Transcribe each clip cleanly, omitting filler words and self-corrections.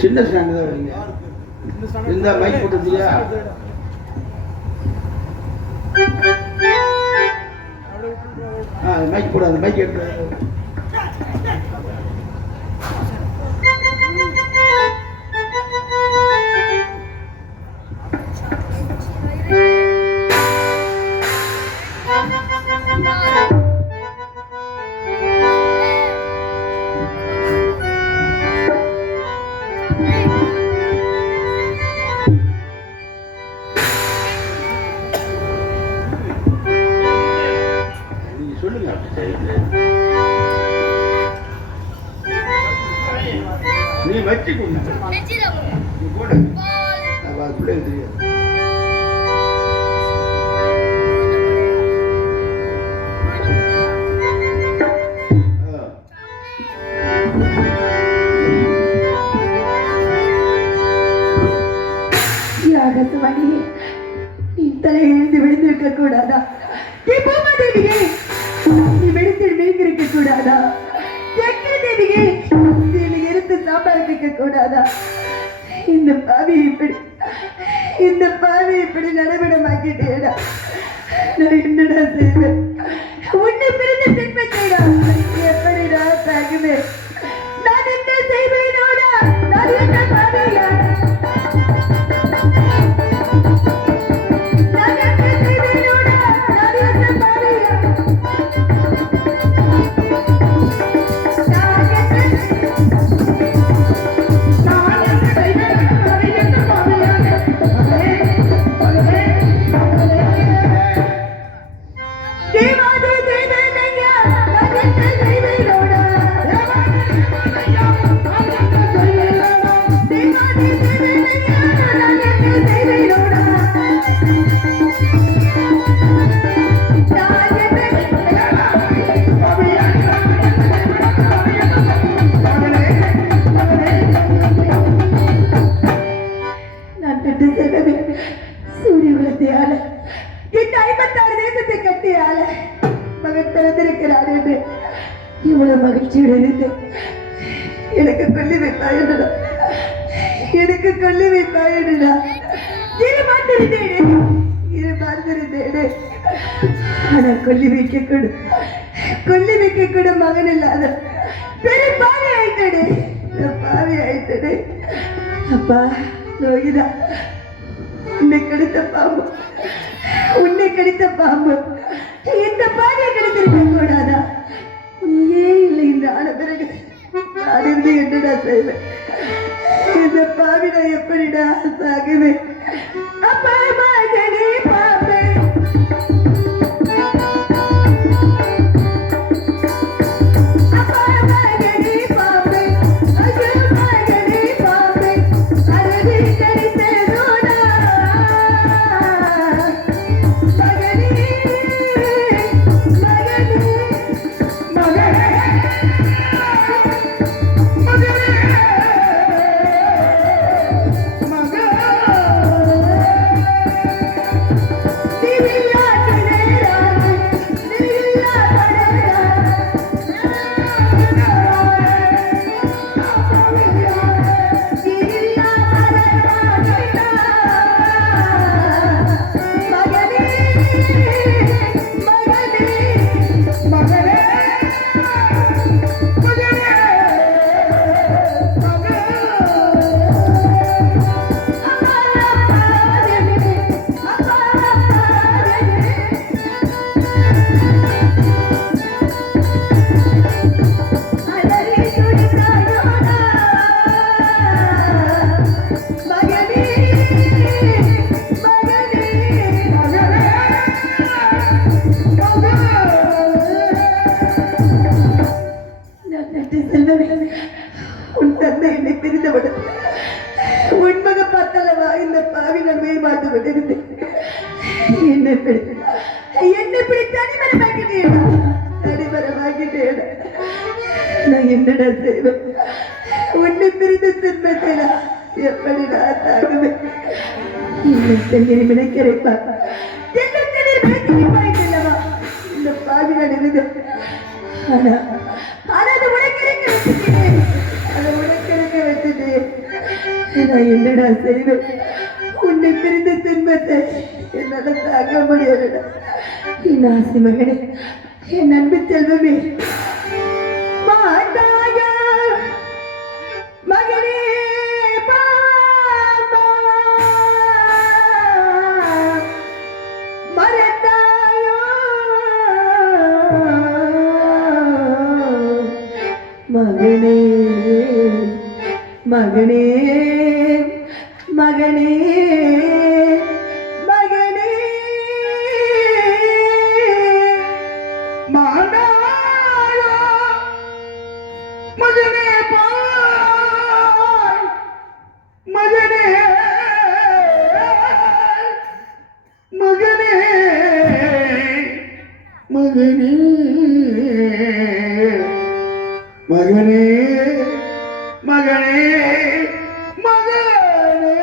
சின்ன ஸ்டாண்டு தான் வரீங்க. இந்த மைக் போட்டுருந்தியா? மைக் போட, அந்த மைக் எடுத்து நீ வச்சு போடு. பிள்ளைங்க தெரியாது. தலை எழுந்து விழுந்திருக்க கூடாதா? தேவியே நீ வெடித்து நீங்கிருக்க கூடாதா? தேவியே நீ எடுத்து சாப்பாடுக்க கூடாதா? இந்த பாவி இப்படி நடைபெறமாக்கிட்டேடா. நான் என்னடா செய்வேன்? உன்னை பிரிந்த பின்பற்றா எப்படிடா சாகுவேன்? நான் என்ன செய்வேனோடா? நான் என்ன பாவியா? சூரிய குலத்தையால என் 56 தேசத்தை கட்டியால மகன் பிறந்திருக்கிறார் என்று இவ்வளவு மகிழ்ச்சியுடன் இருந்து எனக்கு கொல்லி வைப்பாயிடா. இருந்திருந்தேனே. ஆனா கொல்லி வைக்க கூட மகன் இல்லாத பெரும் பாவி ஆயிட்டே. அப்பா ரோகிதா, உன்னை கடித்த பாம்பு இந்த பாவியை கடித்திருக்க கூடாதா? நீயே இல்லை என்று ஆன பிறகு நான் இருந்து என்னடா செய்வேன்? இந்த பாவி நான் எப்படிடா சாகுவேன்? அப்பா மகனே பாம்பே, உன் தந்தை என்னை பிரிந்தவுடன் உண்மக பார்த்தளவா இந்த பாவி நான் மேம்பாட்டு கொண்டிருந்தேன். என்னை தனிமரமாக்கிட்டேன். நான் என்னடா செய்வேன்? உன்னை பிரிந்த துன்பத்தை எப்படி நான் தாங்குவேன்? நினைக்கிறேப்பா, இந்த பாவி நான் இருந்தேன். ஆனா ஆனா அது உனக்கு வச்சுட்டேன். அதை உனக்கு வச்சுட்டேன். நான் என்னடா செய்வேன்? உன்னை பிரிந்த துன்பத்தை என்னால தாங்க முடியலடா. என் ஆசை மகனே, என் அன்பு செல்வமே, மாட்டாயா மகனே, பாப்பா, மறந்தாயோ மகனே, மகனே, மகனே, மகனே, மாண்டாயா மகனே பாய், மகனே, மகனே, மகனே, மகனே, மகனே, மகனே.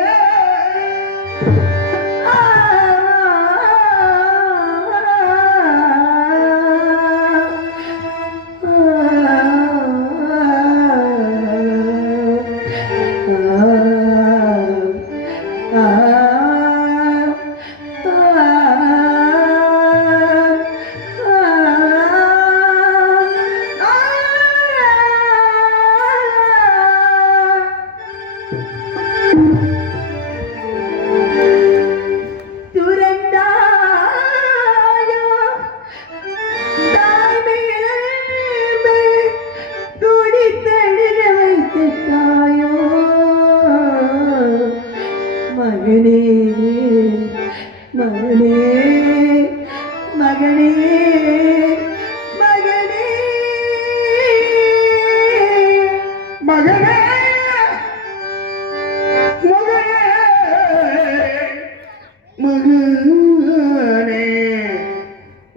மகனே, மகனே, மகனே, மகனே, மகனே,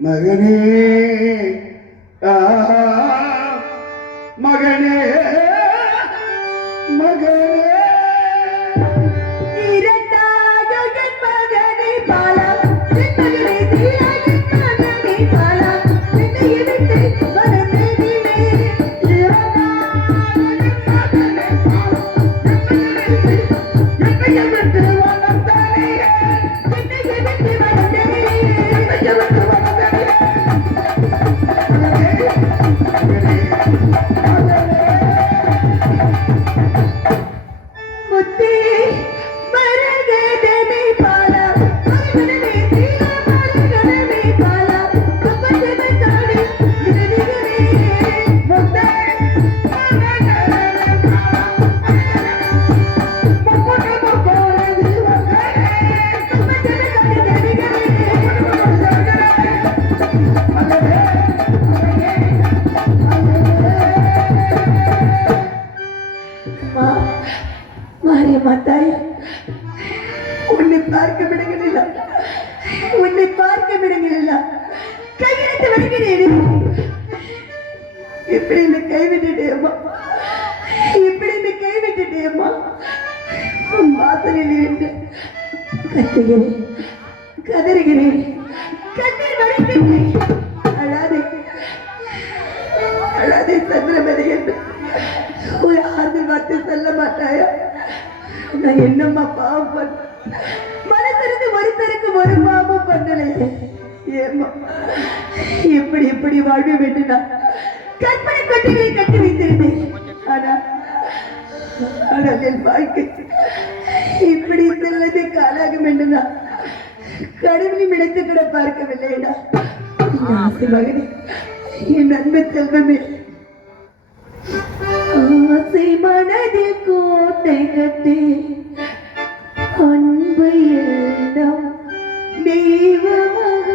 மகனே, மகனே, மகனே, மகனே. இரண்டாயோ என் மகனே பாலா, என் மகனே தீயா, என் மகனே பாலா, என்னை இழுத்து மனதிலே இரண்டாயோ என் மகனே பாலா, என்னை எதிர்த்து வளர்ந்தனே, என்னை இழுத்து மனதிலே என்னை எதிர்த்து வளர்ந்தனே. முத்தே மரகதமே பாலா, மரகதமே தீயா, மரகதமே பாலா, கப்பட்டமே தானே நினைவுகளே, முத்தே மகனே முப்பது கோடி மகனே கப்பட்டமே தானே நினைவுகளே. அம்மா, மாரியம்மா தாய், உன்னை பார்க்க விடுகிறீர்களா? உன்னை பார்க்க விடுகிறீர்களா? கையெழுத்து விடுகிறேன். இப்படி என்னை கைவிட்டுட்டேம்மா, இப்படி என்னை கைவிட்டுட்டேம்மா. உன் வாசலில் இருந்து கத்துகிறேன், கதறுகிறேன், கண்ணீர் வடிக்கிறேன். அழாதே, அழாதே சந்திரமதி என்று ஒரு ஆறுதல் வார்த்தை சொல்ல மாட்டாயா? நான் என்னம்மா பாவம் பண்ண? மனசிருந்து ஒருத்தருக்கு ஒரு பாவம் பண்ணலையே. ஏம்மா எப்படி எப்படி வாழ்வு வேண்டுனா கற்பனை கொட்டைகளை கட்டி வைத்திருந்தேன். ஆனால் என் வாழ்க்கை இப்படி சிலது காலாகும் என்றுனா கடவுளின் இடத்து கூட பார்க்கவில்லைடா. ஆசை மகனே, என் அன்பு செல்வமே, ஆசை மனதில் கோட்டை கட்டி அன்பு எல்லாம் தெய்வமாக,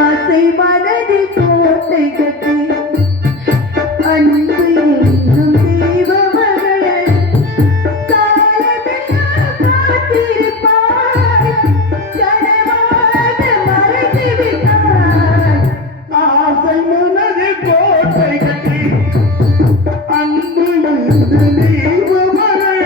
ஆசை மனதில் கோட்டை கட்டி அன்பு என்னும் தெய்வமகள் காலமெல்லாம் காத்திருப்பாய், கனவாக மறைத்து விட்டாய். ஆசை மனதில் கோட்டை கட்டி அன்பு எழுந்து தெய்வமகள்.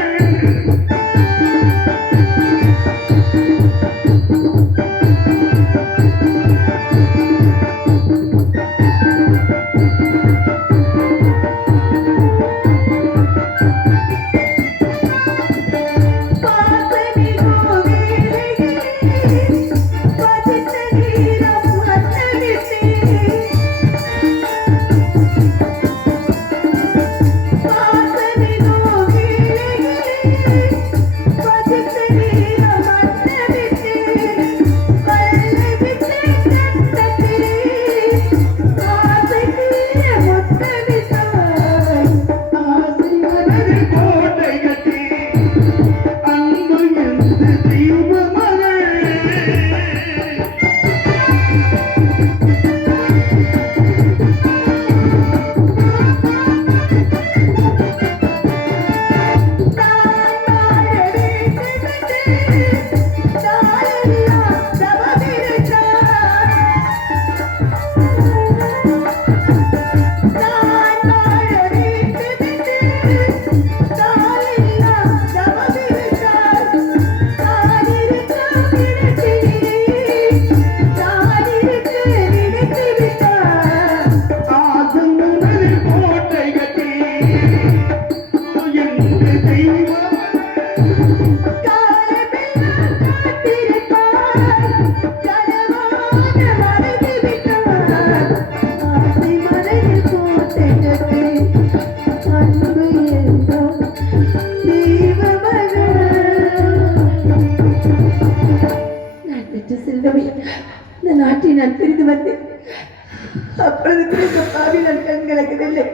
அப்பொழுது கூட இந்த பாவி நான் கண்கலக்கவில்லை.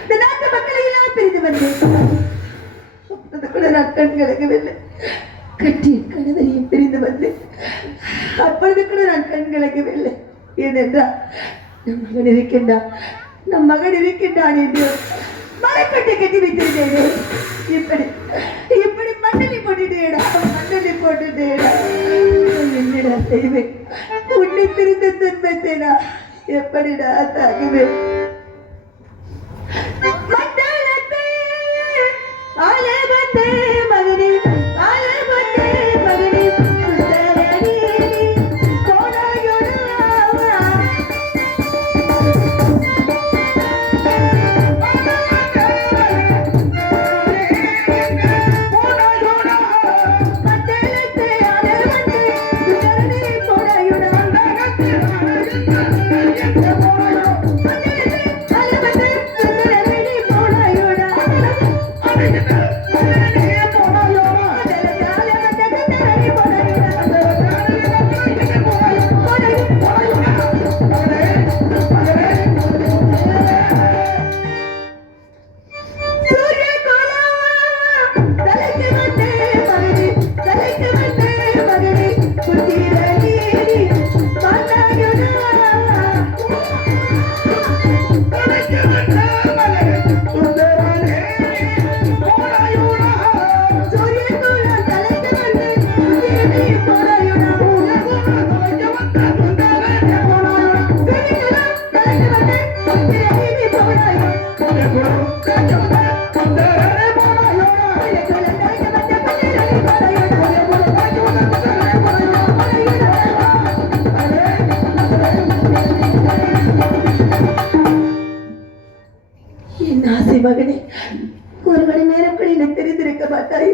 இந்த நாட்டு மக்களை எல்லாம் பிரிந்து வந்தேன். அப்பொழுது கூட நான் கண்கலக்கவில்லை. கட்டிய கணவரையும் பிரிந்து வந்தேன். அப்பொழுது கூட நான் கண்கலக்கவில்லை. ஏனென்றால் நம் மகன் இருக்கின்றான் என்று மலைப்பட்டை கட்டி வைத்திருந்தேனே. இப்படி மண்ணலி போட்டுட்டேடா. என்னடா செய்வேன்? உன்னை பிரிந்த துன்பத்தேனா எப்படிடா தாங்குவேன்? மகனே, ஒரு மணி நேரம் கூட என்னை தெரிந்திருக்க மாட்டாய்.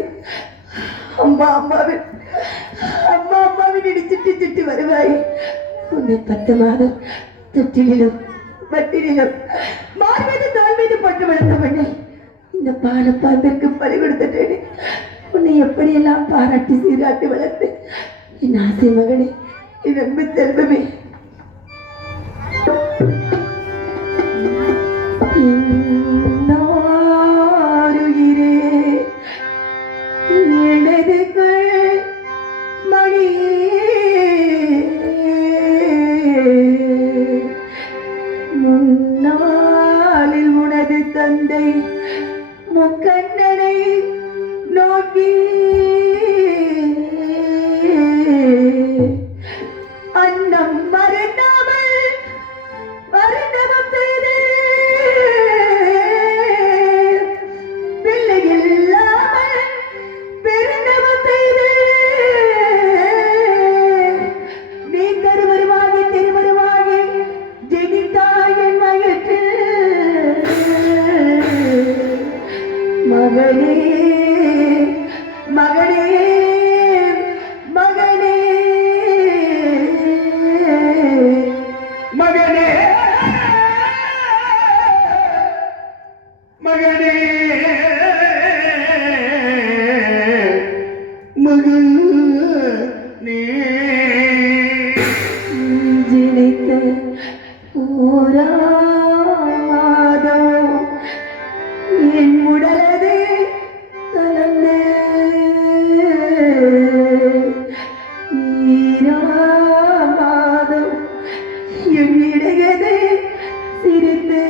அம்மா அம்மாவின் சுட்டி வருவாய். உன்னை 10 மாதம் தொட்டிலும் பட்டினிலும் மார்மீது தோல் மீது பட்டு வளர்த்தவனே, இந்த பாலப்பாம்பிற்கு பறி கொடுத்துட்டேனே. உன்னை எப்படியெல்லாம் பாராட்டி சீராட்டி வளர்த்து என் ஆசை மகனே, என் அன்பு செல்வமே. முன்னாளில் உனது தந்தை முக்கண்ணனை நோக்கி அன்னம் மறந்தாமல் மரணம் செய்து பிள்ளைகள் இல்லாமல் பெருந்தவம் செய்து நீ கருவருவாகி திருவருவாகி ஜெகித்தாய் என் வயிற்று மகனே மகனே மகனே மகனே மகனே மகனே ஜினைத்த ஓரா மாதம் என் உடலது கலந்து மாதம் என் இடையது சிரித்து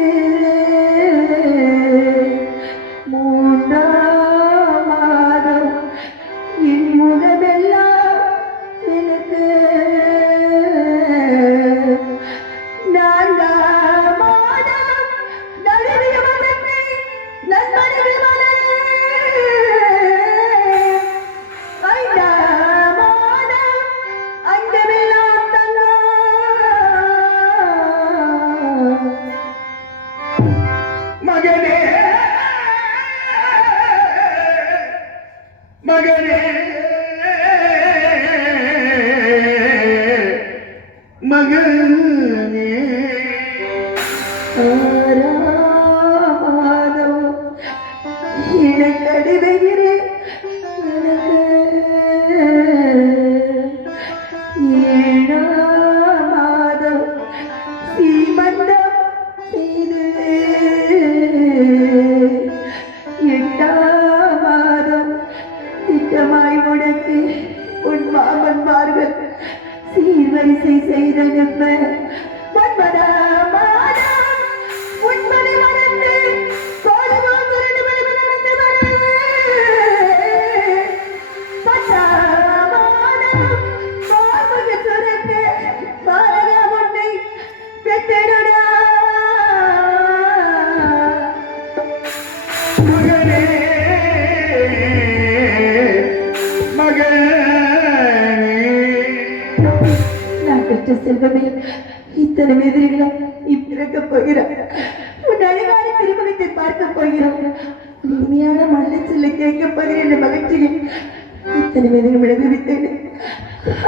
3ஆம் மாதம் என் முகமெல்லாம் எனக்கு 4ஆம் மாதம் நடுவிய மதத்தை நன்மணிகள் மலரே 5ஆம் மாதம் அங்கமெல்லாம் தங்கம் மகனே மகனே மகனே 6ஆம் மாதம் எனக்கு அடிவைகிறேன் எனக்கு 7ஆம் மாதம் சீமந்தம் செல்வமே, இத்தனை வேதனைகளும் இப்பிறக்க போகிறார். உன் அழகான திருமணத்தை பார்க்க போகிறோம். உண்மையான மல்ல சொல்ல கேட்க போகிறேன் என்ற மகிழ்ச்சியில் இத்தனை வேதனை விளைவித்தேன்.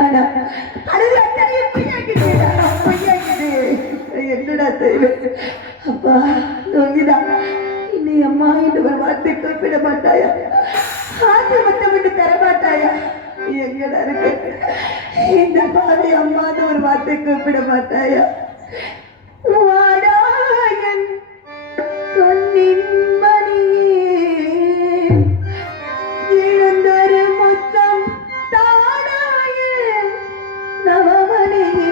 ஆனா அது அத்தனையும் பொய்யாக்கிட்டு என்னடா செய்வேன்? அப்பா நோங்கிதா, இன்னை அம்மா என்று ஒரு வார்த்தை குறிப்பிட மாட்டாயா? ஆசிரமத்தை விட்டு தர மாட்டாயா? எங்கடா இருக்கு இந்த பாதை? அம்மான்னு ஒரு வார்த்தை குறிப்பிட மாட்டாயா? வாடாயன் கண்ணின் மணியே, இழந்தரு முத்தம் தாடாய நவமணியே,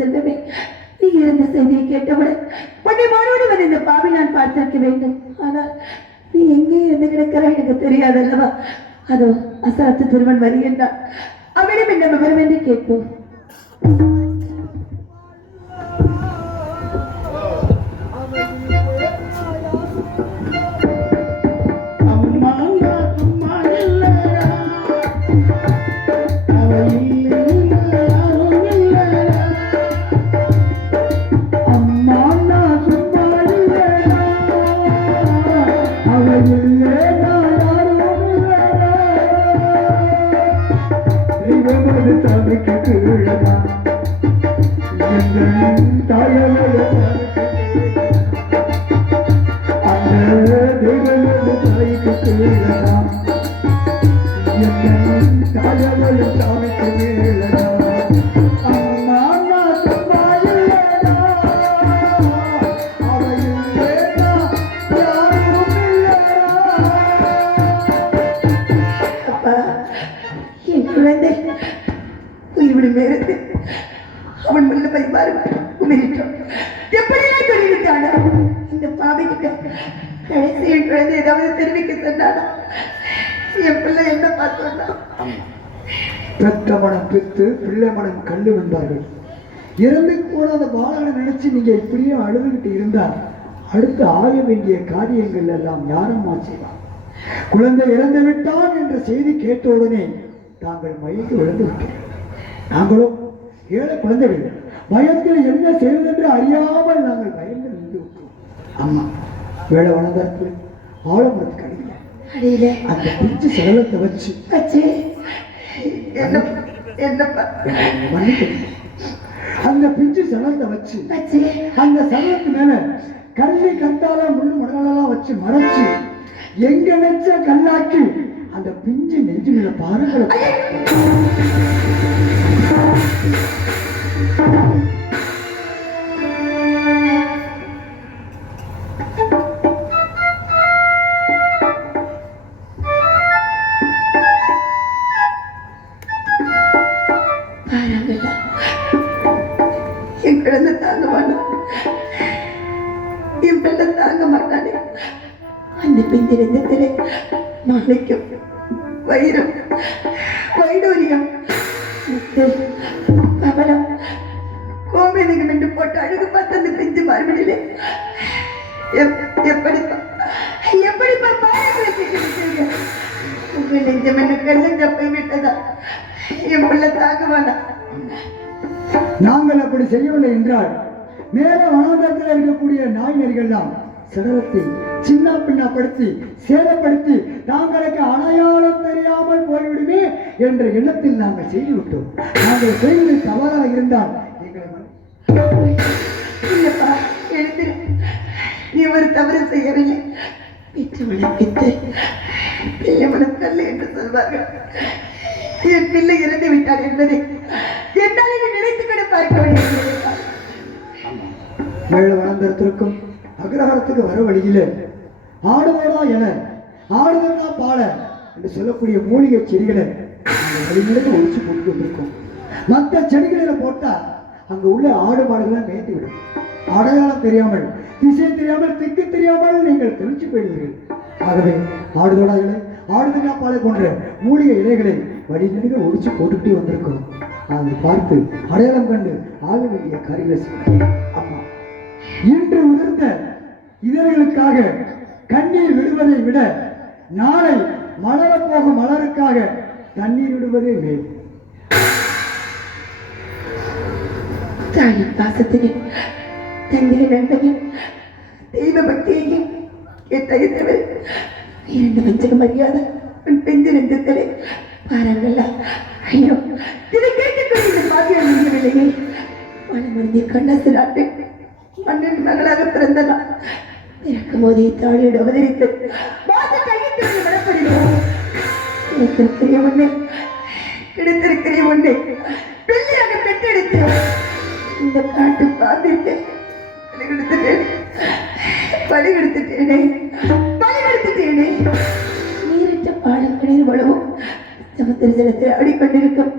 செல்வமே, நீ இருந்த செய்தியை கேட்டவுடன் உன்னை மறுபடியும் இந்த பாவி நான் பார்த்திருக்க வேண்டும். ஆனால் நீ எங்கே இருந்து கிடக்கிறாய் எனக்கு தெரியாதல்லவா? அதோ அசாத்து திருவன் வருகின்றான். அவனிடம் என்ன விவரம் என்று கேட்போம். அவன் மெல்ல பைமாறு உமிரிட்டான். எப்படியெல்லாம் சொல்லிவிட்டானா? இந்த பாவிக்கு கடைசியில் குழந்தை ஏதாவது தெரிவிக்க சொன்னானா? என் பிள்ளை என்ன பார்த்தோம்னா, பெத்த மனம் பித்து பிள்ளை மனம் கண்டு வந்தார்கள். இறந்து கூட அந்த பாலனை நினைச்சு நீங்க இப்படியே அழுதுகிட்டு இருந்தால் அடுத்து ஆக வேண்டிய காரியங்கள் எல்லாம் யாரம்மா செய்வார்? குழந்தை இறந்து விட்டான் என்ற செய்தி கேட்டவுடனே தாங்கள் மயங்கி விழுந்து விட்டீர்கள். நாங்களும் ஏழை குழந்தைகள் பயத்தில் என்ன செய்வதென்று அறியாமல் நாங்கள் பயந்து நின்று விட்டோம். அம்மா வேலை வளர்ந்தத்தில் ஆழமரத்துக்கு அடியில அந்த பிஞ்சு சகலத்தை வச்சு அந்த பிஞ்சு சகலத்தை வச்சு அந்த சகலத்து மேல கல்வி கத்தால முள்ளு மணலாம் வச்சு மறைச்சு எங்க நினைச்ச கல்லாக்கி அந்த பிஞ்சு நெஞ்சு மேல பாருங்களை என் பிள்ளை தாங்க மாட்டானே. அந்த பிஞ்சு நெஞ்சத்திலே மாணிக்கம், வைரம், வைடூரியம், கவலம், கோவிலுக்கு நின்று போட்டு அழுகு பார்த்து அந்த பிஞ்சு மார்பிலே எப்படிப்பா உங்க நெஞ்சம் என்ன கல்லஞ்ச போய் விட்டதா? என் பிள்ளை தாங்குவானா? நாங்கள் அப்படி செய்யவில்லை என்றால் மேல வனாந்தரத்தில் இருக்கக்கூடிய நாயினர்கள்லாம் சடலத்தை சின்ன பின்னப்படுத்தி சேதப்படுத்தி தாங்களுக்கு அடையாளம் தெரியாமல் போய்விடுமே என்ற எண்ணத்தில் நாங்கள் செய்துவிட்டோம். நாங்கள் செய்வது தவறாக இருந்தால் இல்லப்பா, எழுந்திரு. நீ ஒரு தவறு செய்யவில்லை. பிச்சவளம் பித்து பிள்ளைமனம் கல்ல என்று சொல்வார்கள். என் பிள்ளை இறந்து விட்டார் என்பதை என்னால் நினைத்துக்கிட பார்க்க வேண்டிய மேல வளர்ந்திருக்கும் அக்ரஹாரத்துக்கு வர வழியில ஆடுவோடா என ஆடுவதா பாட என்று சொல்லக்கூடிய மூலிகை செடிகளை வழிமுறைக்கு ஒழிச்சு போட்டு வந்திருக்கோம். மற்ற செடிகளில போட்டா அங்க உள்ள ஆடு மாடுகளை மேய்த்து விடும். அடையாளம் தெரியாமல், திசை தெரியாமல், திக்கு தெரியாமல் நீங்கள் தெளிச்சு போயிடுவீர்கள். ஆகவே ஆடுதோடாய்களை, ஆடுதா பாலை போன்ற மூலிகை இலைகளை வழிநெடுக ஒழிச்சு போட்டுக்கிட்டே வந்திருக்கோம். அதை பார்த்து அடையாளம் கண்டு ஆக வேண்டிய காரியங்களை செய்யணும். அம்மா, இன்று உதிர்ந்த இதழ்களுக்காக கண்ணீர் விடுவதை விட நாளை மலரப்போக மலருக்காக தண்ணீர் விடுவதே மேல். தாயின் பாசத்தையும் தந்தையின் நண்பையும் தெய்வ பக்தியையும் கேட்டவர் இரண்டு மஞ்சள் மரியாதை உன் பெஞ்சு நெஞ்சத்திலே பாருங்களா. ஐயோ, இதை கேட்டுக்கொண்டு பாக்கியம் முடியவில்லையே. மனமருந்திய கண்ணசு நாட்டு மண்ணின் மகளாக பிறந்ததான் பிறக்கும் போதே தாழியோடு அவதரித்து வாச கையிட்டு விடப்படுகிறோம். கிடைத்திருக்கிற ஒண்ணே, கிடைத்திருக்கிற ஒண்ணே பிள்ளையாக பெற்றெடுத்து இந்த காட்டு பாம்பிட்டு பலிகெடுத்துட்டேனே. நீரற்ற பாலம் கணீர் வளவும் சமுத்திர ஜலத்தில் ஆடிக்கொண்டிருக்கும்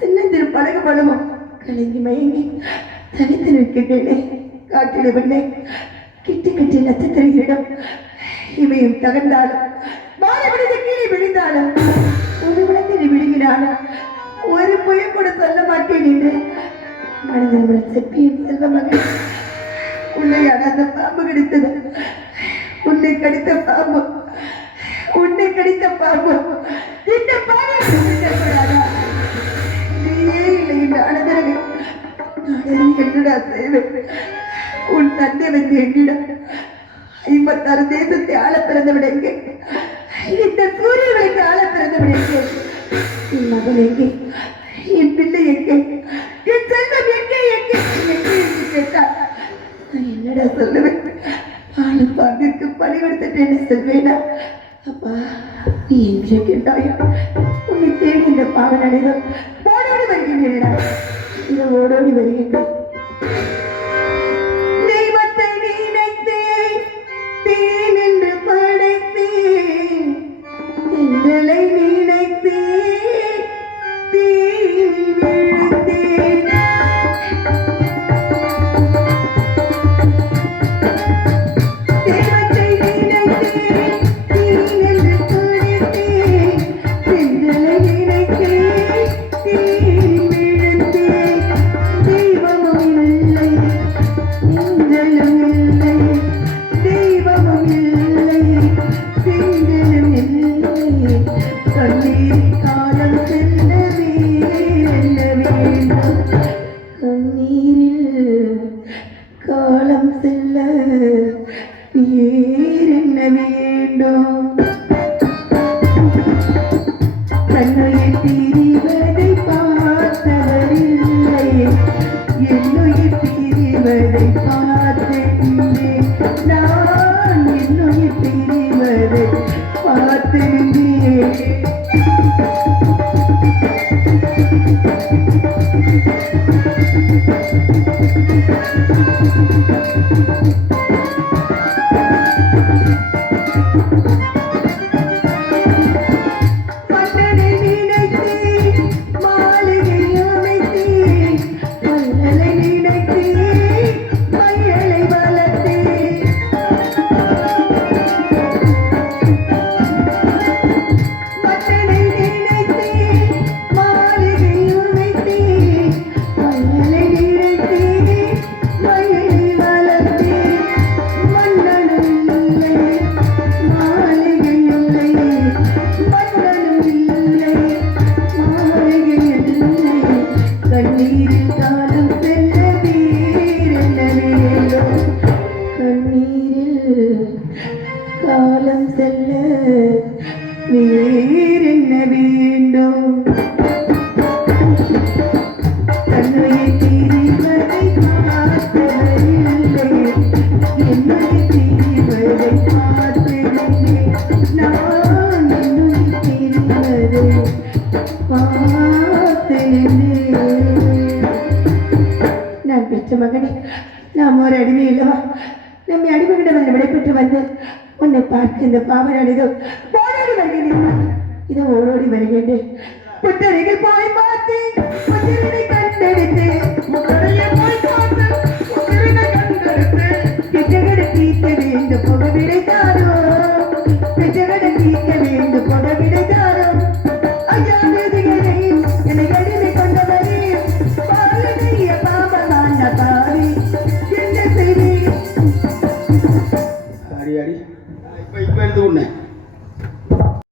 சின்னஞ்சிறு படகு வளவும் கலங்கி மயங்கி தவித்து நிற்கின்றேனே. காட்டிட பண்ணே கிட்டி கட்டி நட்சத்திரம் இவையும் தகர்ந்தாலும் வாழவிடுத கீழே விழுந்தாலும் ஒரு விளத்தினை விழுங்கினாலும் ஒரு புயம் கூட சொல்ல மாட்டேன் என்று மனிதன் செப்பியின் செல்வ மகன் உன்னை அடாத பாம்பு கிடைத்தது. உன்னை கடித்த பாம்பு, உன்னை கடித்த பாம்பு இந்த பாம்பு நீயே இல்லை என்று அனதரவே நான் என்னடா செய்வேன்? உன் தந்தை வந்து என்னிடம் 56 தேசத்தை ஆள பிறந்தவிட எங்கே? இந்த சூரியனுக்கு ஆள பிறந்தவிட எங்கே? என் மகன் எங்கே? என் பிள்ளை எங்கே? என் செல்வம் எங்கே எங்கே எங்கே என்று கேட்டார். நான் என்னடா சொல்லுவேன்? ஆளும் பாம்பிற்கு பணி கொடுத்துட்டேன்னு சொல்வேனா? அப்பா, நீ எங்கே கேட்டாயோ உன்னை தேடி இந்த பாவன் அனைவரும் ஓடோடி வருகின்றேடா. இதை ஓடோடி வருகின்றேன். தெய்வத்தை நினைத்தேன், தேன் என்று படைத்தேன், எங்களை நினைத்தேன், தீயில் விழுந்தேன். தெய்வத்தை நினைத்தேன், தேன் என்று படைத்தேன், எங்களை நினைத்தேன், தீயில் விழுந்தேன். தெய்வமும் இல்லை, நெஞ்சலும் இல்லை, தெய்வமும் இல்லை, செஞ்சலும் இல்லை. கண்ணீர் காலம் செல்லவே என்ன வேண்டும்? கண்ணீரில் காலம் செல்ல ஏர் என்ன வேண்டும்? கண்ணுயிர் பிரிவதை பார்த்தவரில்லை, என்னுயிர் பிரிவதை பார்த்தேன். நான் என்னுயிர் பிரிவதை பார்த்தேன். மன்னனை நினைத்தேன், மாளிகை அமைத்தேன், மன்னனை நினைத்தேன், மயிலை வளர்த்தேன். செல்ல வேறென்ன வேண்டும் தன்னுடைய தீரிவதை பார்த்ததில்லை என்னுடைய தீரிவதை பார்த்ததில்லை நான் என்னுடைய தீரிவதை பார்த்தேனே நான் பெற்ற மகனே நாம் ஒரு அடிமை இல்லவா நம்மை அடிமையிடம் விடைபெற்று வந்து உன்னை பார்த்து இந்த பாவனாடிதோ ஓடோடி வருகின்றேன் இதோ ஓடோடி வருகின்றேன் புத்தரைகள் போய் பார்த்தேன் புத்தரினை கண்டெடுத்தேன் புத்தரையை போய் பார்த்தேன் புத்தரினை கண்டெடுத்தேன் பிச்சகடை தீர்க்க வேண்டும் புக விடைத்தாரோ பிச்சகடை தீர்க்க வேண்டும் புக விடைத்தாரோ ஐயா நதிகளை என்னை அடிமை கொண்டவரே பாலனைய பாவமான தாவி என்ன செய்வேன் அடி அடி இப்போ எடுத்து உடனே